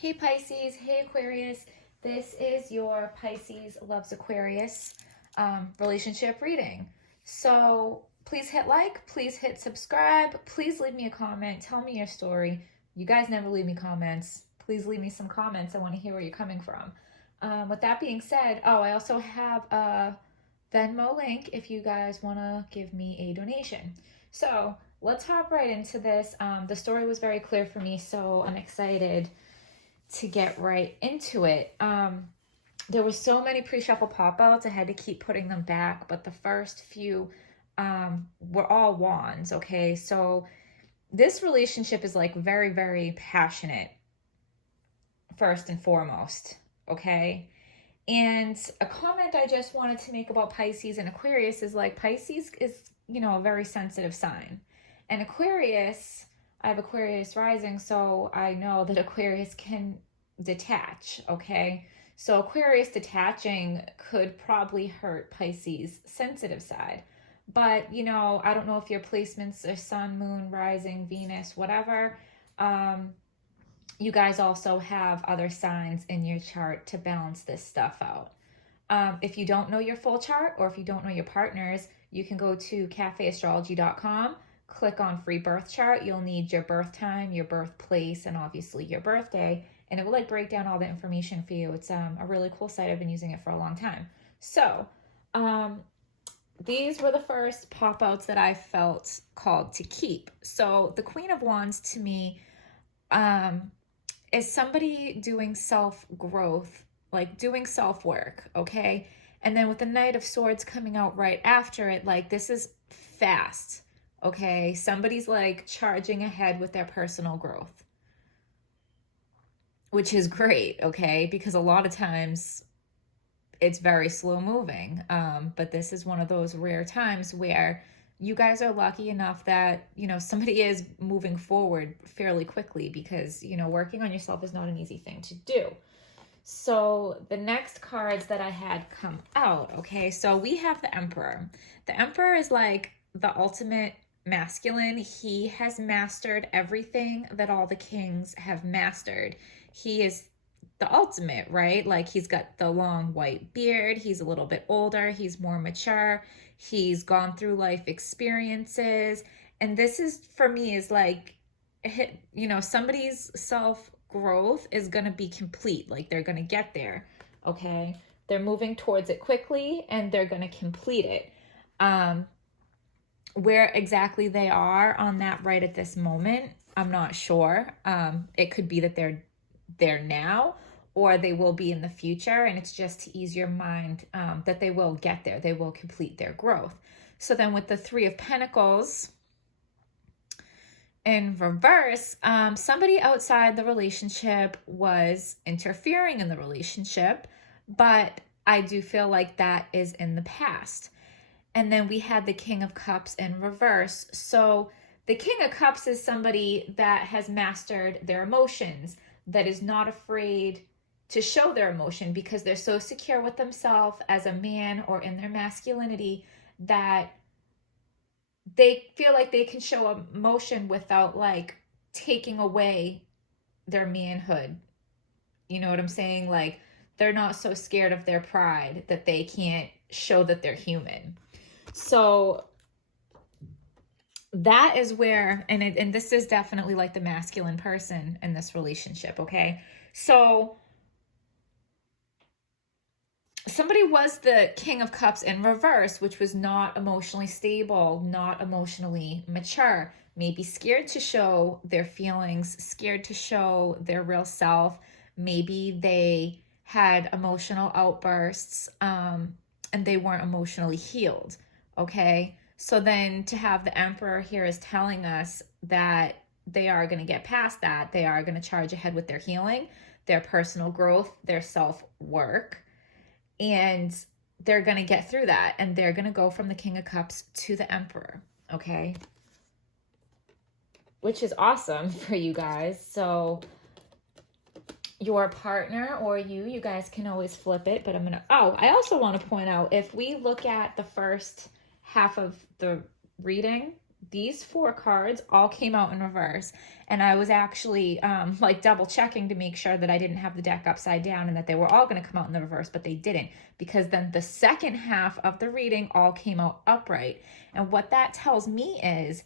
Hey Pisces, hey Aquarius. This is your Pisces loves Aquarius relationship reading. So please hit like, please hit subscribe, please leave me a comment, tell me your story. You guys never leave me comments. Please leave me some comments. I want to hear where you're coming from. With that being said, I also have a Venmo link if you guys want to give me a donation. So let's hop right into this. The story was very clear for me, so I'm excited to get right into it. There were so many pre-shuffle pop-outs, I had to keep putting them back, but the first few were all wands, okay? So this relationship is like very, very passionate, first and foremost, okay? And a comment I just wanted to make about Pisces and Aquarius is like Pisces is, a very sensitive sign. And Aquarius, I have Aquarius rising, so I know that Aquarius can detach, okay? So Aquarius detaching could probably hurt Pisces' sensitive side. But, I don't know if your placements are Sun, Moon, Rising, Venus, whatever. You guys also have other signs in your chart to balance this stuff out. If you don't know your full chart or if you don't know your partners, you can go to cafeastrology.com, click on free birth chart. You'll need your birth time, your birthplace, and obviously your birthday. And it will break down all the information for you. It's a really cool site. I've been using it for a long time. So these were the first pop-outs that I felt called to keep. So the Queen of Wands to me is somebody doing self-growth, like doing self-work, okay? And then with the Knight of Swords coming out right after it, like this is fast, okay? Somebody's like charging ahead with their personal growth, which is great, okay? Because a lot of times it's very slow moving. But this is one of those rare times where you guys are lucky enough that, somebody is moving forward fairly quickly because, working on yourself is not an easy thing to do. So the next cards that I had come out, okay, so we have the Emperor. The Emperor is like the ultimate masculine. He has mastered everything that all the kings have mastered. He is the ultimate, right? Like he's got the long white beard. He's a little bit older. He's more mature. He's gone through life experiences. And this is, for me, is like, somebody's self-growth is going to be complete. Like they're going to get there, okay? They're moving towards it quickly and they're going to complete it. Where exactly they are on that right at this moment, I'm not sure. It could be that they're there now, or they will be in the future, and it's just to ease your mind that they will get there. They will complete their growth. So then with the Three of Pentacles in reverse, somebody outside the relationship was interfering in the relationship, but I do feel like that is in the past. And then we had the King of Cups in reverse. So the King of Cups is somebody that has mastered their emotions, that is not afraid to show their emotion because they're so secure with themselves as a man or in their masculinity that they feel like they can show emotion without like taking away their manhood. You know what I'm saying? Like they're not so scared of their pride that they can't show that they're human. So that is where, and this is definitely like the masculine person in this relationship, okay? So somebody was the King of Cups in reverse, which was not emotionally stable, not emotionally mature, maybe scared to show their feelings, scared to show their real self. Maybe they had emotional outbursts and they weren't emotionally healed, okay? So then to have the Emperor here is telling us that they are going to get past that. They are going to charge ahead with their healing, their personal growth, their self-work. And they're going to get through that. And they're going to go from the King of Cups to the Emperor. Okay. Which is awesome for you guys. So your partner or you guys can always flip it. But I'm going to, I also want to point out, if we look at the first half of the reading, these 4 cards all came out in reverse, and I was actually like double checking to make sure that I didn't have the deck upside down and that they were all going to come out in the reverse, but they didn't, because then the second half of the reading all came out upright. And what that tells me is,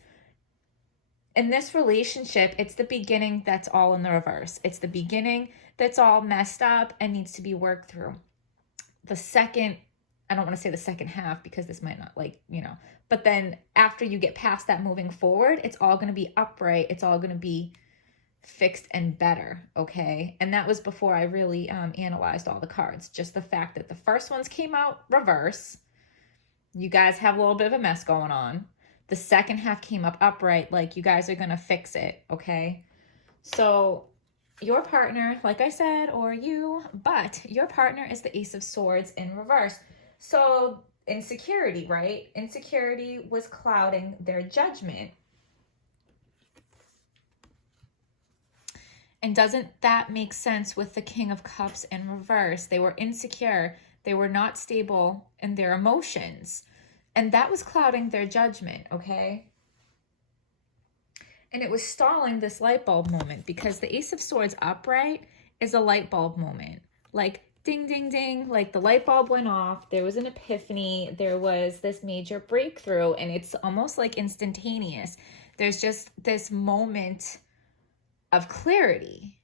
in this relationship, it's the beginning that's all in the reverse. It's the beginning that's all messed up and needs to be worked through. The second, I don't want to say the second half because this might not, like, you know, but then after you get past that, moving forward, it's all going to be upright. It's all going to be fixed and better, okay? And that was before I really analyzed all the cards. Just the fact that the first ones came out reverse. You guys have a little bit of a mess going on. The second half came up upright, like you guys are going to fix it, okay? So your partner, like I said, or you, but your partner is the Ace of Swords in reverse. So insecurity, right? Insecurity was clouding their judgment. And doesn't that make sense with the King of Cups in reverse? They were insecure. They were not stable in their emotions. And that was clouding their judgment, okay? And it was stalling this light bulb moment, because the Ace of Swords upright is a light bulb moment. Like, ding, ding, ding, like the light bulb went off. There was an epiphany. There was this major breakthrough, and it's almost like instantaneous. There's just this moment of clarity.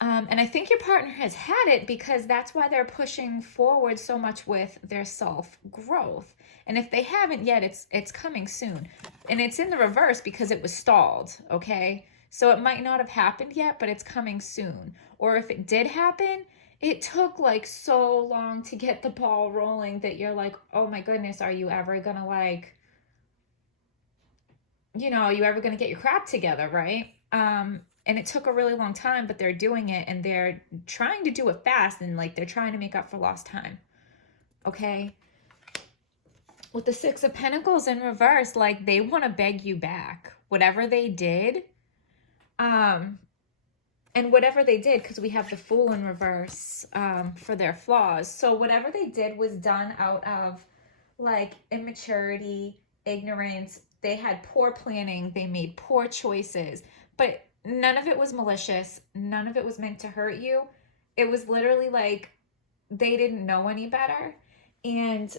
And I think your partner has had it, because that's why they're pushing forward so much with their self-growth. And if they haven't yet, it's coming soon. And it's in the reverse because it was stalled, okay? So it might not have happened yet, but it's coming soon. Or if it did happen, it took like so long to get the ball rolling that you're like, oh my goodness, are you ever gonna, like, you know, are you ever gonna get your crap together, right? And it took a really long time, but they're doing it, and they're trying to do it fast, and like they're trying to make up for lost time. Okay? With the Six of Pentacles in reverse, like they want to beg you back. Whatever they did, and whatever they did, because we have the Fool in reverse for their flaws. So whatever they did was done out of like immaturity, ignorance. They had poor planning. They made poor choices. But none of it was malicious. None of it was meant to hurt you. It was literally like they didn't know any better. And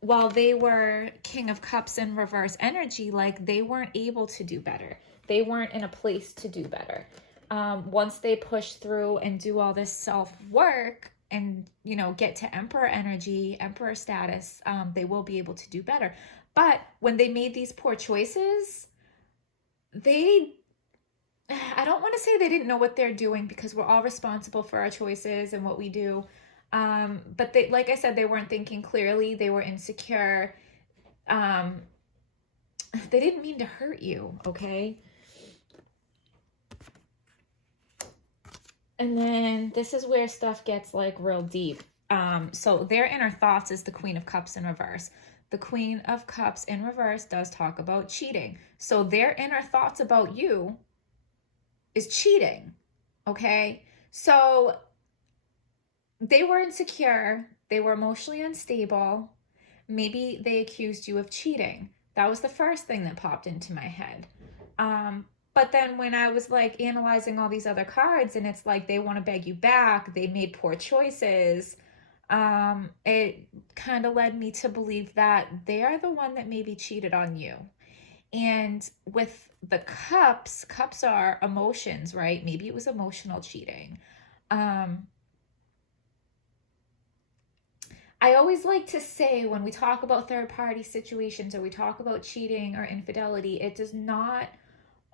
while they were King of Cups in reverse energy, like they weren't able to do better. They weren't in a place to do better. Once they push through and do all this self-work and, you know, get to Emperor energy, Emperor status, they will be able to do better. But when they made these poor choices, I don't want to say they didn't know what they're doing, because we're all responsible for our choices and what we do. But they, like I said, they weren't thinking clearly. They were insecure. They didn't mean to hurt you, okay? And then this is where stuff gets like real deep. So their inner thoughts is the Queen of Cups in reverse. The Queen of Cups in reverse does talk about cheating. So their inner thoughts about you is cheating, okay? So they were insecure. They were emotionally unstable. Maybe they accused you of cheating. That was the first thing that popped into my head. But then when I was like analyzing all these other cards, and it's like they want to beg you back, they made poor choices, it kind of led me to believe that they are the one that maybe cheated on you. And with the cups are emotions, right? Maybe it was emotional cheating. I always like to say, when we talk about third-party situations, or we talk about cheating or infidelity, it does not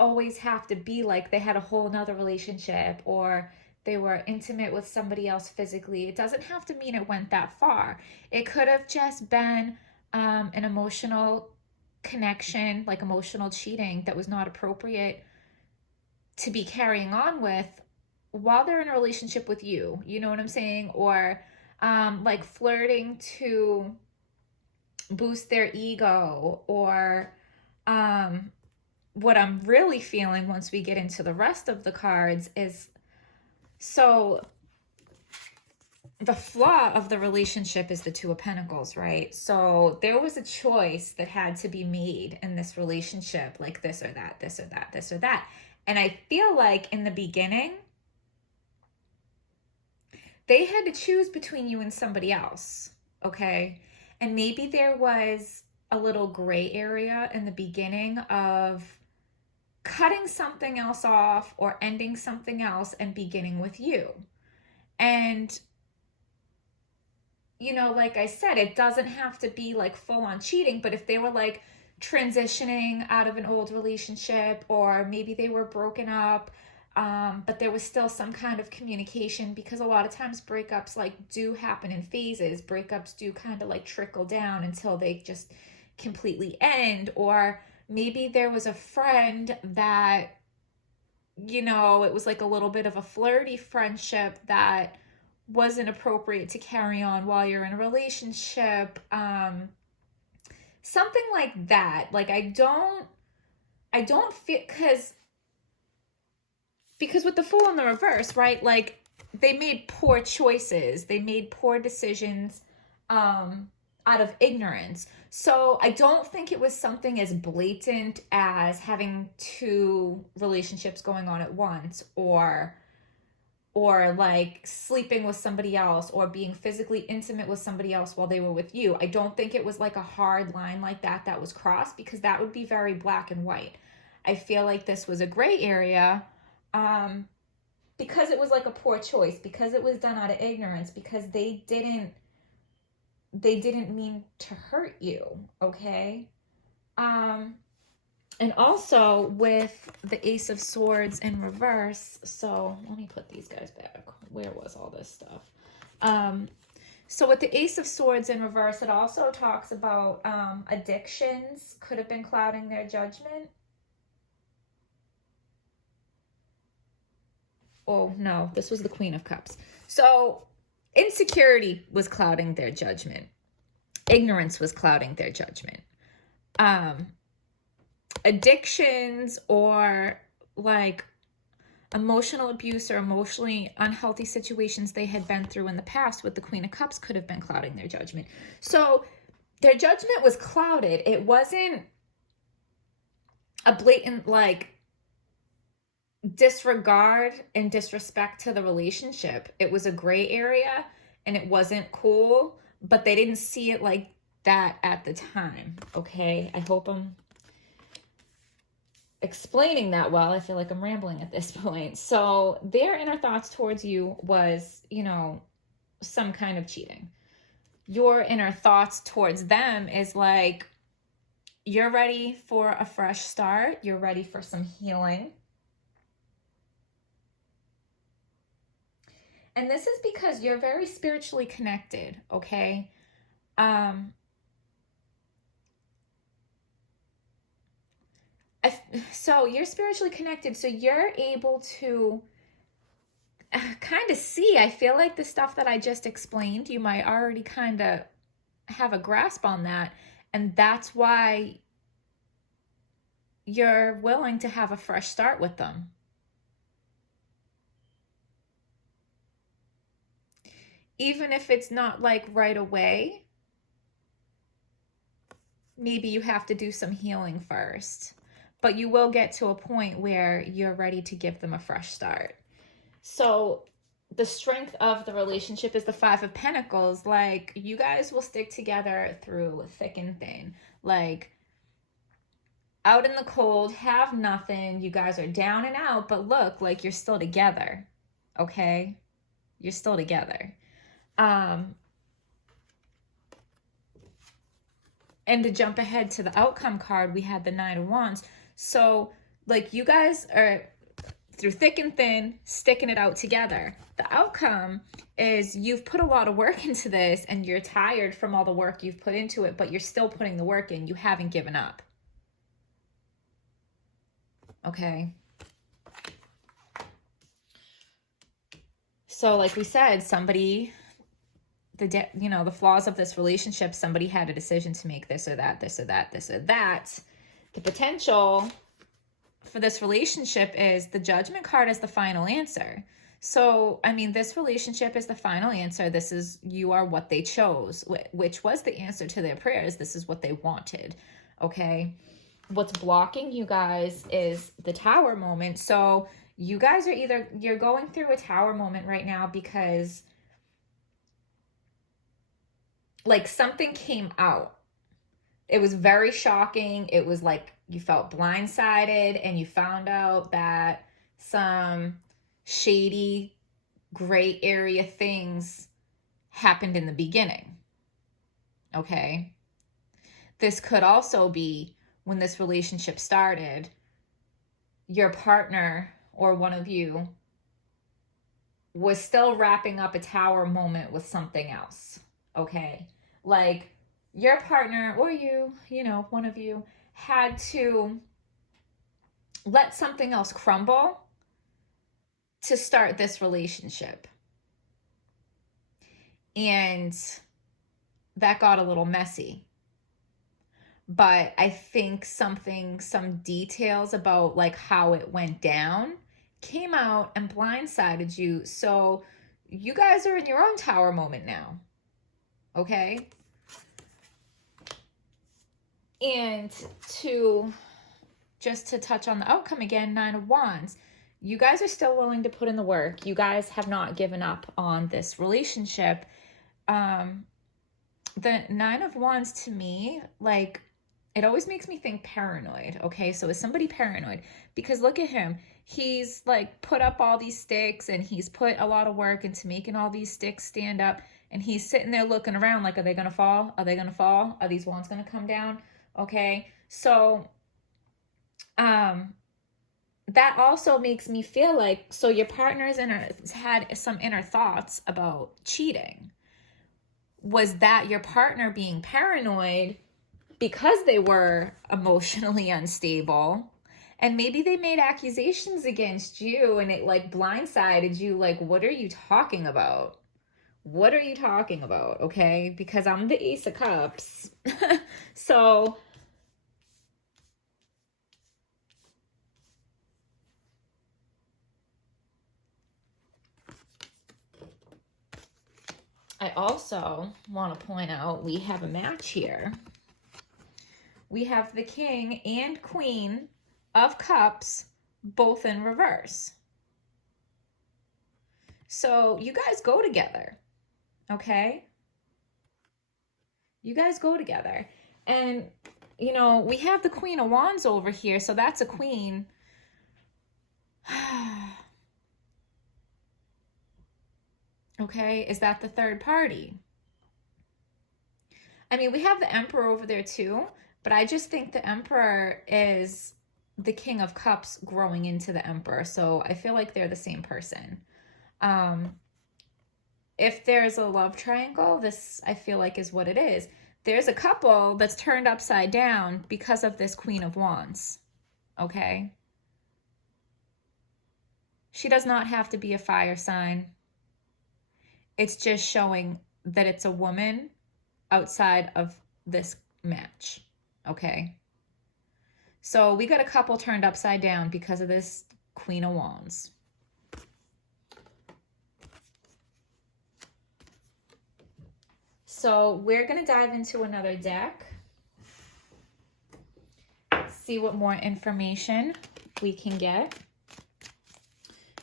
always have to be like they had a whole nother relationship or they were intimate with somebody else physically. It doesn't have to mean it went that far. It could have just been an emotional connection, like emotional cheating, that was not appropriate to be carrying on with while they're in a relationship with you. You know what I'm saying? Or like flirting to boost their ego, or what I'm really feeling once we get into the rest of the cards is, so the flaw of the relationship is the Two of Pentacles, right? So there was a choice that had to be made in this relationship, like this or that, this or that, this or that. And I feel like in the beginning, they had to choose between you and somebody else, okay? And maybe there was a little gray area in the beginning of cutting something else off or ending something else and beginning with you. And you know, like I said, it doesn't have to be like full on cheating, but if they were like transitioning out of an old relationship, or maybe they were broken up, but there was still some kind of communication, because a lot of times breakups like do happen in phases. Breakups do kind of like trickle down until they just completely end. Or maybe there was a friend that, you know, it was like a little bit of a flirty friendship that wasn't appropriate to carry on while you're in a relationship. Something like that. Like I don't feel, because with the Fool in the reverse, right? Like they made poor choices. They made poor decisions out of ignorance. So I don't think it was something as blatant as having two relationships going on at once, or like sleeping with somebody else, or being physically intimate with somebody else while they were with you. I don't think it was like a hard line like that was crossed, because that would be very black and white. I feel like this was a gray area, because it was like a poor choice, because it was done out of ignorance, because they didn't mean to hurt you, okay? And also with the Ace of Swords in reverse, so let me put these guys back. Where was all this stuff? So with the Ace of Swords in reverse, it also talks about addictions could have been clouding their judgment. Oh, no, this was the Queen of Cups. So insecurity was clouding their judgment. Ignorance was clouding their judgment. Addictions, or like emotional abuse or emotionally unhealthy situations they had been through in the past with the Queen of Cups could have been clouding their judgment. So their judgment was clouded. It wasn't a blatant like disregard and disrespect to the relationship. It was a gray area and it wasn't cool, but they didn't see it like that at the time. Okay, I hope I'm explaining that well. I feel like I'm rambling at this point. So their inner thoughts towards you was, you know, some kind of cheating. Your inner thoughts towards them is like, you're ready for a fresh start. You're ready for some healing. And this is because you're very spiritually connected, okay? So you're spiritually connected, so you're able to kind of see, I feel like the stuff that I just explained, you might already kind of have a grasp on that, and that's why you're willing to have a fresh start with them. Even if it's not like right away, maybe you have to do some healing first. But you will get to a point where you're ready to give them a fresh start. So the strength of the relationship is the Five of Pentacles. Like, you guys will stick together through thick and thin. Like, out in the cold, have nothing. You guys are down and out, but look, like, you're still together. Okay? You're still together. And to jump ahead to the outcome card, we had the Nine of Wands. So, like, you guys are through thick and thin, sticking it out together. The outcome is you've put a lot of work into this and you're tired from all the work you've put into it, but you're still putting the work in. You haven't given up. Okay? So, like we said, somebody, the flaws of this relationship, somebody had a decision to make, this or that, this or that, this or that. The potential for this relationship is the Judgment card is the final answer. So, I mean, this relationship is the final answer. This is, you are what they chose, which was the answer to their prayers. This is what they wanted. Okay. What's blocking you guys is the tower moment. So you guys are either, you're going through a tower moment right now because like something came out. It was very shocking. It was like you felt blindsided and you found out that some shady gray area things happened in the beginning. Okay. This could also be when this relationship started, your partner or one of you was still wrapping up a tower moment with something else. Okay. Like your partner or you, one of you had to let something else crumble to start this relationship. And that got a little messy. But I think some details about like how it went down came out and blindsided you. So you guys are in your own tower moment now. Okay? And to touch on the outcome again, 9 of Wands, you guys are still willing to put in the work. You guys have not given up on this relationship. The 9 of Wands to me, like, it always makes me think paranoid. Okay, so is somebody paranoid? Because look at him. He's like put up all these sticks and he's put a lot of work into making all these sticks stand up. And he's sitting there looking around like, are they going to fall? Are they going to fall? Are these wands going to come down? Okay, so that also makes me feel like, so your partner's had some inner thoughts about cheating. Was that your partner being paranoid because they were emotionally unstable? And maybe they made accusations against you and it like blindsided you. Like, what are you talking about? What are you talking about? Okay, because I'm the Ace of Cups. So I also want to point out we have a match here. We have the King and Queen of Cups both in reverse. So you guys go together, okay? You guys go together. And, we have the Queen of Wands over here, so that's a queen. Okay, is that the third party? I mean, we have the Emperor over there too, but I just think the Emperor is the King of Cups growing into the Emperor, so I feel like they're the same person. If there's a love triangle, this I feel like is what it is. There's a couple that's turned upside down because of this Queen of Wands, okay? She does not have to be a fire sign. It's just showing that it's a woman outside of this match, okay? So we got a couple turned upside down because of this Queen of Wands. So we're going to dive into another deck, see what more information we can get.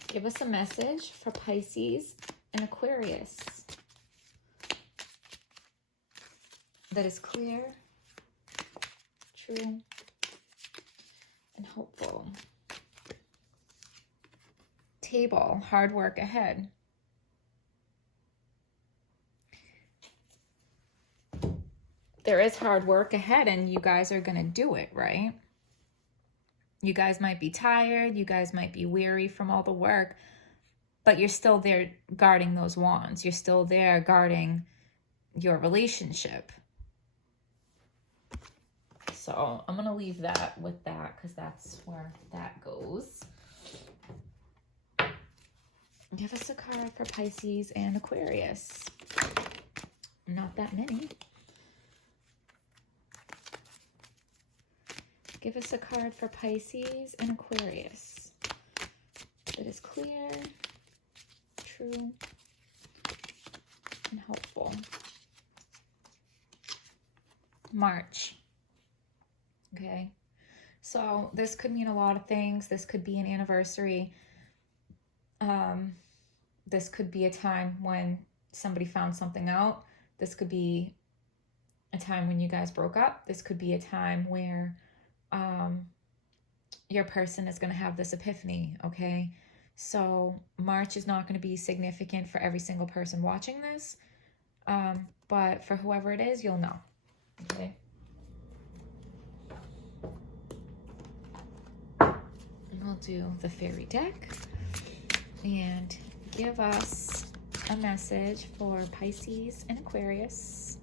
Give us a message for Pisces and Aquarius that is clear, true, and hopeful. Table, hard work ahead. There is hard work ahead and you guys are going to do it, right? You guys might be tired. You guys might be weary from all the work, but you're still there guarding those wands. You're still there guarding your relationship. So I'm going to leave that with that because that's where that goes. Give us a card for Pisces and Aquarius. Not that many. Give us a card for Pisces and Aquarius that is clear, true, and helpful. March. Okay. So this could mean a lot of things. This could be an anniversary. This could be a time when somebody found something out. This could be a time when you guys broke up. This could be a time where your person is going to have this epiphany, okay? So March is not going to be significant for every single person watching this, but for whoever it is, you'll know, okay? And we'll do the fairy deck and give us a message for Pisces and Aquarius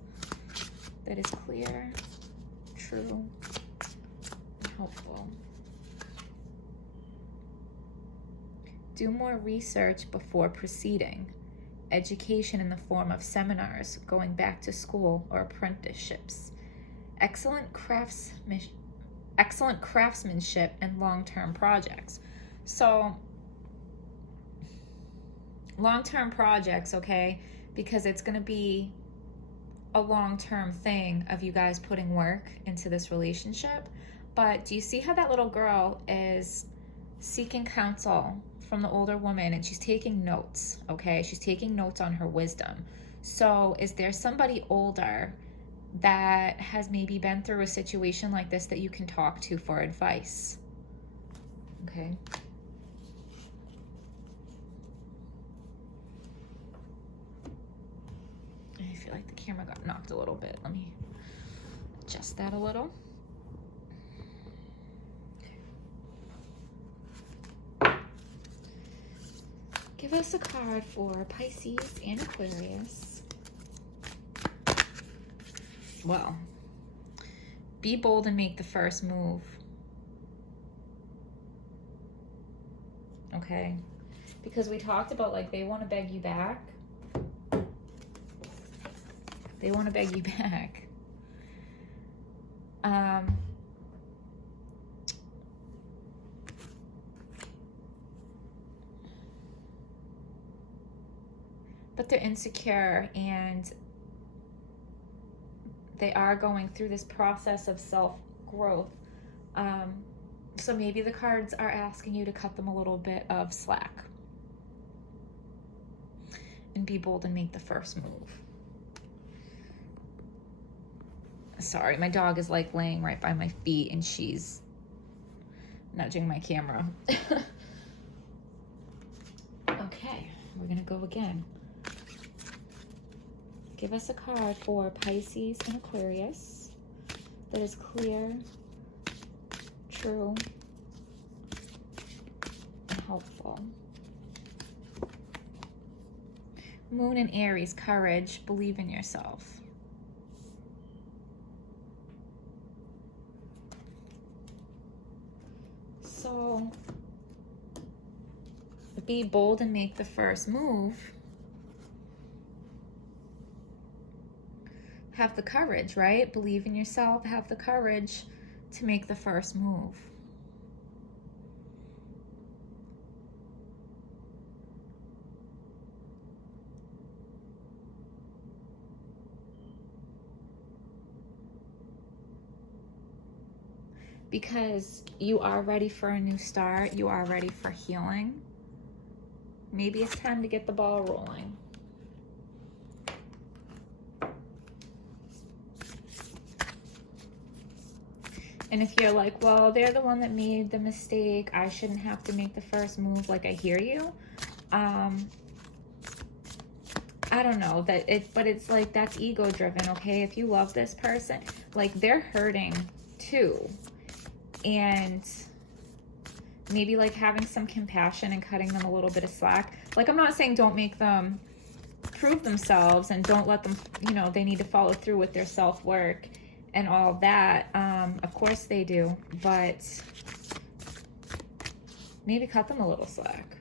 that is clear, true, and helpful. Do more research before proceeding. Education in the form of seminars, going back to school, or apprenticeships. Excellent craftsmanship and long-term projects. So long-term projects, okay, because it's going to be a long-term thing of you guys putting work into this relationship. But do you see how that little girl is seeking counsel from the older woman, and she's taking notes, okay? She's taking notes on her wisdom. So is there somebody older that has maybe been through a situation like this that you can talk to for advice? Okay. I feel like the camera got knocked a little bit. Let me adjust that a little. Give us a card for Pisces and Aquarius. Well, be bold and make the first move. Okay? Because we talked about, like, they want to beg you back. They want to beg you back. But they're insecure, and they are going through this process of self-growth. So maybe the cards are asking you to cut them a little bit of slack. And be bold and make the first move. Sorry, my dog is like laying right by my feet and she's nudging my camera. Okay, we're gonna go again. Give us a card for Pisces and Aquarius that is clear, true, and helpful. Moon and Aries, courage, believe in yourself. So, be bold and make the first move. Have the courage, right? Believe in yourself, have the courage to make the first move. Because you are ready for a new start. You are ready for healing. Maybe it's time to get the ball rolling. And if you're like, well, they're the one that made the mistake, I shouldn't have to make the first move, like, I hear you. I don't know that it, but it's like, that's ego driven, okay? If you love this person, like, they're hurting too. And maybe, like, having some compassion and cutting them a little bit of slack. Like, I'm not saying don't make them prove themselves and don't let them, you know, they need to follow through with their self-work and all that. Of course they do, but maybe cut them a little slack.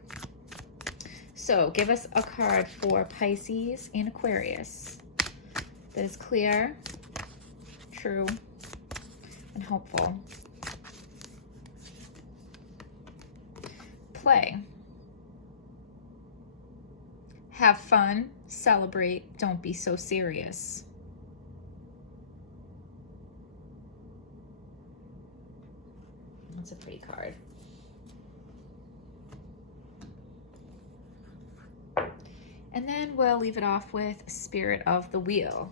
So give us a card for Pisces and Aquarius that is clear, true, and helpful. Play. Have fun, celebrate, don't be so serious. That's a pretty card. And then we'll leave it off with Spirit of the Wheel.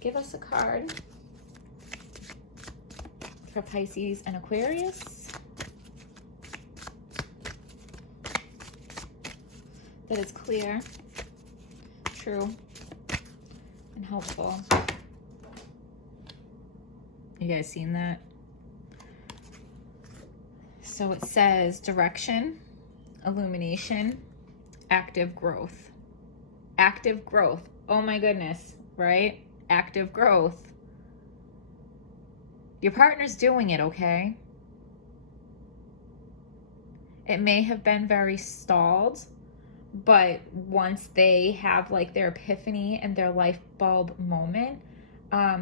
Give us a card for Pisces and Aquarius that is clear, true, and helpful. You guys seen that? So it says direction, illumination, active growth. Active growth. Oh my goodness, right? Active growth. Your partner's doing it, okay? It may have been very stalled, but once they have like their epiphany and their light bulb moment,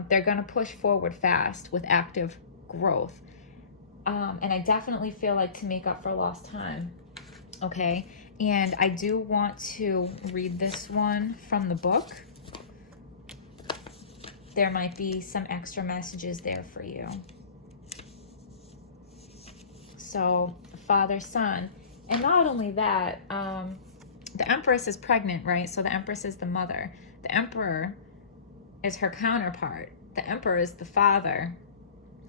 they're gonna push forward fast with active growth. And I definitely feel like to make up for lost time, okay? And I do want to read this one from the book. There might be some extra messages there for you. So, Father, Son, and not only that, the Empress is pregnant, right? So the Empress is the mother. The Emperor is her counterpart. The Emperor is the father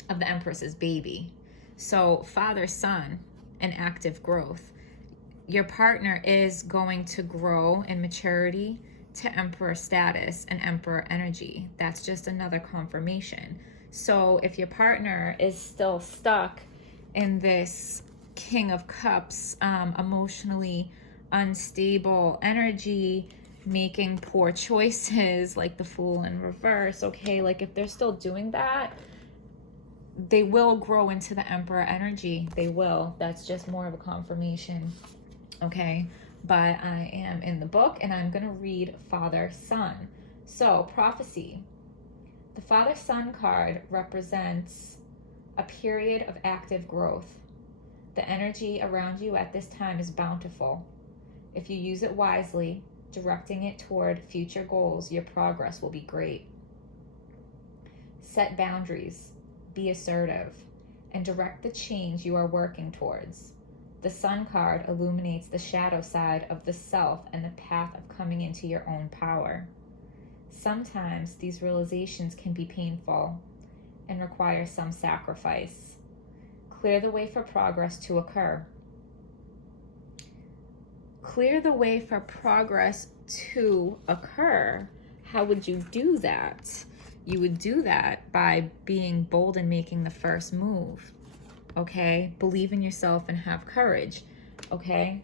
of the Empress's baby. So Father, Son, and active growth. Your partner is going to grow in maturity to Emperor status and Emperor energy. That's just another confirmation. So if your partner is still stuck in this King of Cups, emotionally unstable energy, making poor choices, like the Fool in reverse, okay? Like if they're still doing that, they will grow into the Emperor energy. They will. That's just more of a confirmation, okay? But I am in the book and I'm going to read Father, Son. So, prophecy. The Father, Son card represents a period of active growth. The energy around you at this time is bountiful. If you use it wisely, directing it toward future goals, your progress will be great. Set boundaries, be assertive, and direct the change you are working towards. The Sun card illuminates the shadow side of the self and the path of coming into your own power. Sometimes these realizations can be painful and require some sacrifice. Clear the way for progress to occur. Clear the way for progress to occur. How would you do that? You would do that by being bold and making the first move, okay? Believe in yourself and have courage, okay?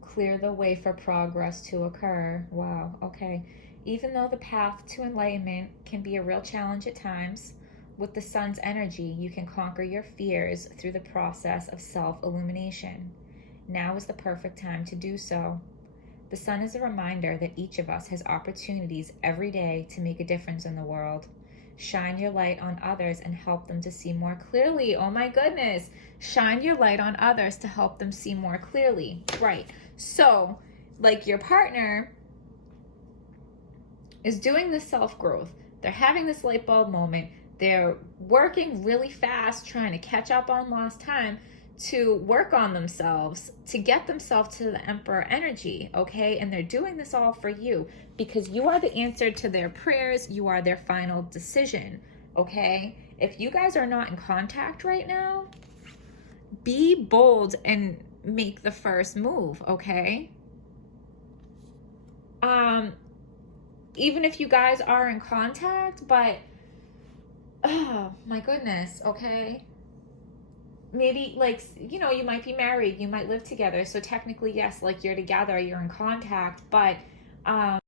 Clear the way for progress to occur. Wow, okay. Even though the path to enlightenment can be a real challenge at times, with the Sun's energy, you can conquer your fears through the process of self-illumination. Now is the perfect time to do so. The Sun is a reminder that each of us has opportunities every day to make a difference in the world. Shine your light on others and help them to see more clearly. Oh my goodness. Shine your light on others to help them see more clearly. Right. So, like your partner is doing this self-growth. They're having this light bulb moment. They're working really fast, trying to catch up on lost time to work on themselves, to get themselves to the Emperor energy, okay? And they're doing this all for you because you are the answer to their prayers. You are their final decision, okay? If you guys are not in contact right now, be bold and make the first move, okay? Even if you guys are in contact, but oh my goodness, okay? Maybe like, you know, you might be married, you might live together. So technically, yes, like you're together, you're in contact, but